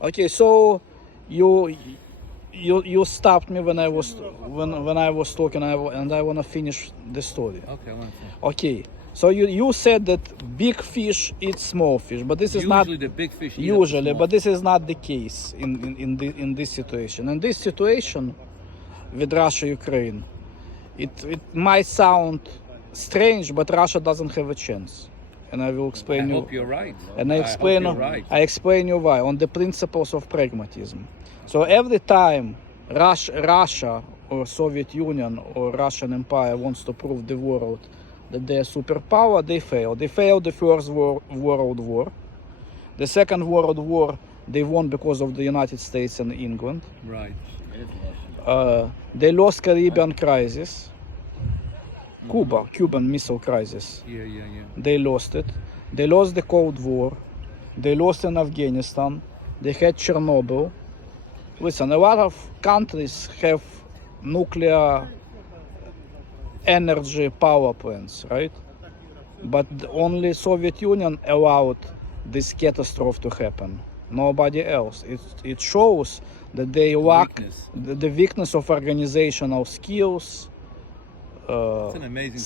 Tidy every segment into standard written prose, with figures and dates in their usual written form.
Okay, so you stopped me when I was talking, and I want to finish the story. Okay, I want to. Okay, so you said that big fish eat small fish, but this is not Usually the big fish eat usually, up the but this is not the case in this situation. In this situation with Russia Ukraine, it might sound strange, but Russia doesn't have a chance, and I will explain I you. hope you're right. And I hope you're right. I explain you why, on the principles of pragmatism. So every time Russia or Soviet Union or Russian Empire wants to prove the world that they're superpower, they fail. They failed the First World War. The Second World War, they won because of the United States and England. Right. They lost Caribbean crisis. Cuban Missile Crisis. Yeah. They lost it. They lost the Cold War. They lost in Afghanistan. They had Chernobyl. Listen, a lot of countries have nuclear energy power plants, right? But only Soviet Union allowed this catastrophe to happen. Nobody else. It shows that they lack the weakness of organizational skills, It's an amazing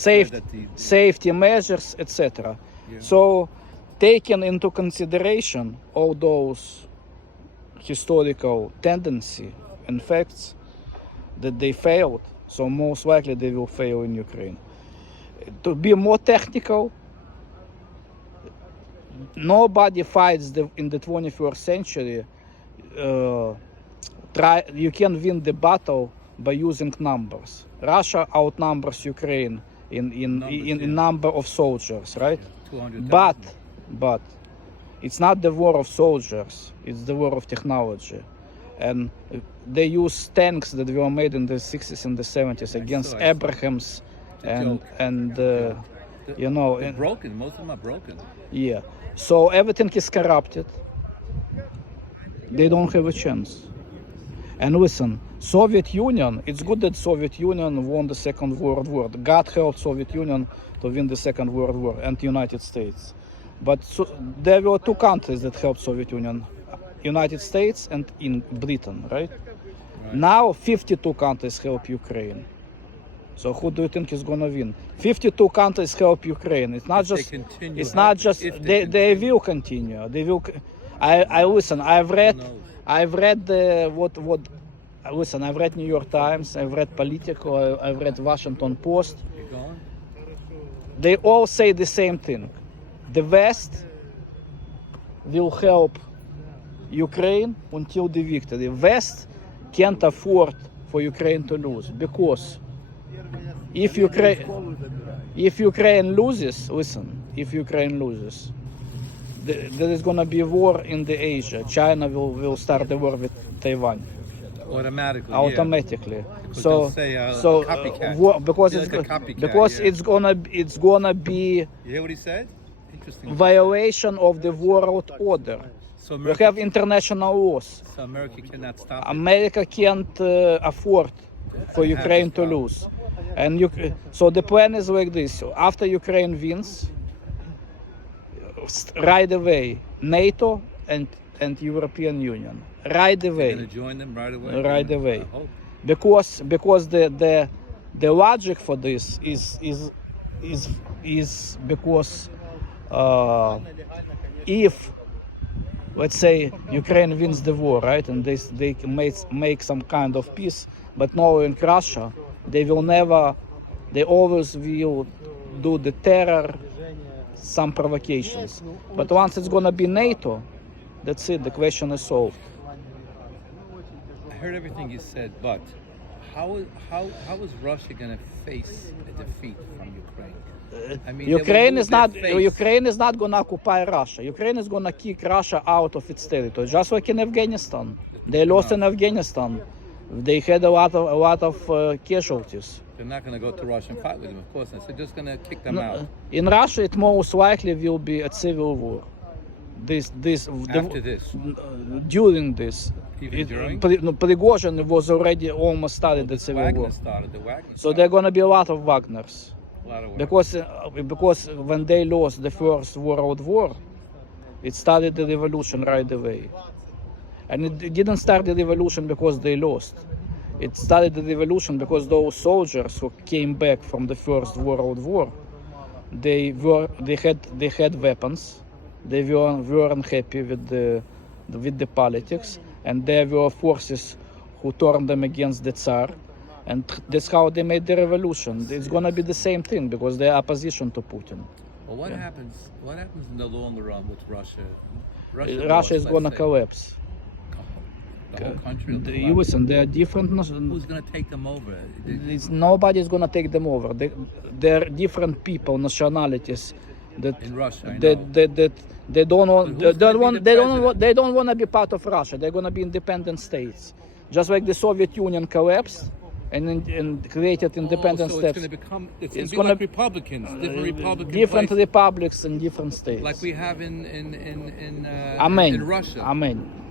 safety measures, etc. Yeah. So, taking into consideration all those historical tendency and facts that they failed, so most likely they will fail in Ukraine. To be more technical, nobody fights in the 21st century. You can win the battle by using numbers. Russia outnumbers Ukraine in number of soldiers, right? Yeah, 200,000. But it's not the war of soldiers, it's the war of technology. And they use tanks that were made in the 60s and the 70s against Abrahams and you know, They're broken. Most of them are broken. yeah. So everything is corrupted. They don't have a chance. And listen, Soviet Union, it's good that Soviet Union won the Second World War. God helped Soviet Union to win the Second World War, and the United States. But there were two countries that helped Soviet Union, United States and in Britain, right? Now 52 countries help Ukraine. So who do you think is gonna win? 52 countries help Ukraine. It's not just. It's not just. They will continue. They will. I listen. I've read what. Listen. I've read New York Times. I've read Politico. I've read Washington Post. Keep going. They all say the same thing. The West will help Ukraine until the victory. West can't afford for Ukraine to lose, because if Ukraine loses, listen, if Ukraine loses, there is going to be war in the Asia. China will start the war with Taiwan. Automatically. Yeah. So because it's gonna be. You hear what he said? Interesting. Violation of the world order. So We have international laws. So America cannot stop America can't afford for Ukraine to lose. And so the plan is like this. So after Ukraine wins, right away, NATO and European Union. Right away. You're gonna join them right away? Right away. I hope. Because the logic for this is because if, let's say, Ukraine wins the war, right, and they make some kind of peace, but knowing Russia, they always will do the terror, some provocations. But once it's gonna be NATO, that's it, the question is solved. I heard everything you said, but how is Russia gonna face a defeat from Ukraine? I mean, Ukraine is not gonna occupy Russia. Ukraine is gonna kick Russia out of its territory, just like in Afghanistan. They lost in Afghanistan. They had a lot of casualties. They're not gonna go to Russia and fight with them, of course. They're just gonna kick them out. In Russia, it most likely will be a civil war. During this. Even during? Prigozhin was already almost started the civil war. So there are going to be a lot of Wagners. Because when they lost the First World War, it started the revolution right away. And it didn't start the revolution because they lost. It started the revolution because those soldiers who came back from the First World War, they had weapons. They weren't happy with the politics, and there were forces who turned them against the Tsar, and that's how they made the revolution. It's gonna be the same thing because they're opposition to Putin. Well, what happens? What happens in the longer run with Russia? Russia is gonna collapse. The whole country. Will You listen, there are different. Who's going to take them over? Nobody's gonna take them over. There are different people, nationalities that In Russia, I know. that they don't want. But who's gonna be the They don't want to be part of Russia. They're gonna be independent states, just like the Soviet Union collapsed and created independent so states. it's gonna be like Republicans, different Republican Different places, republics in different states. like we have in Amen. Russia. Amen.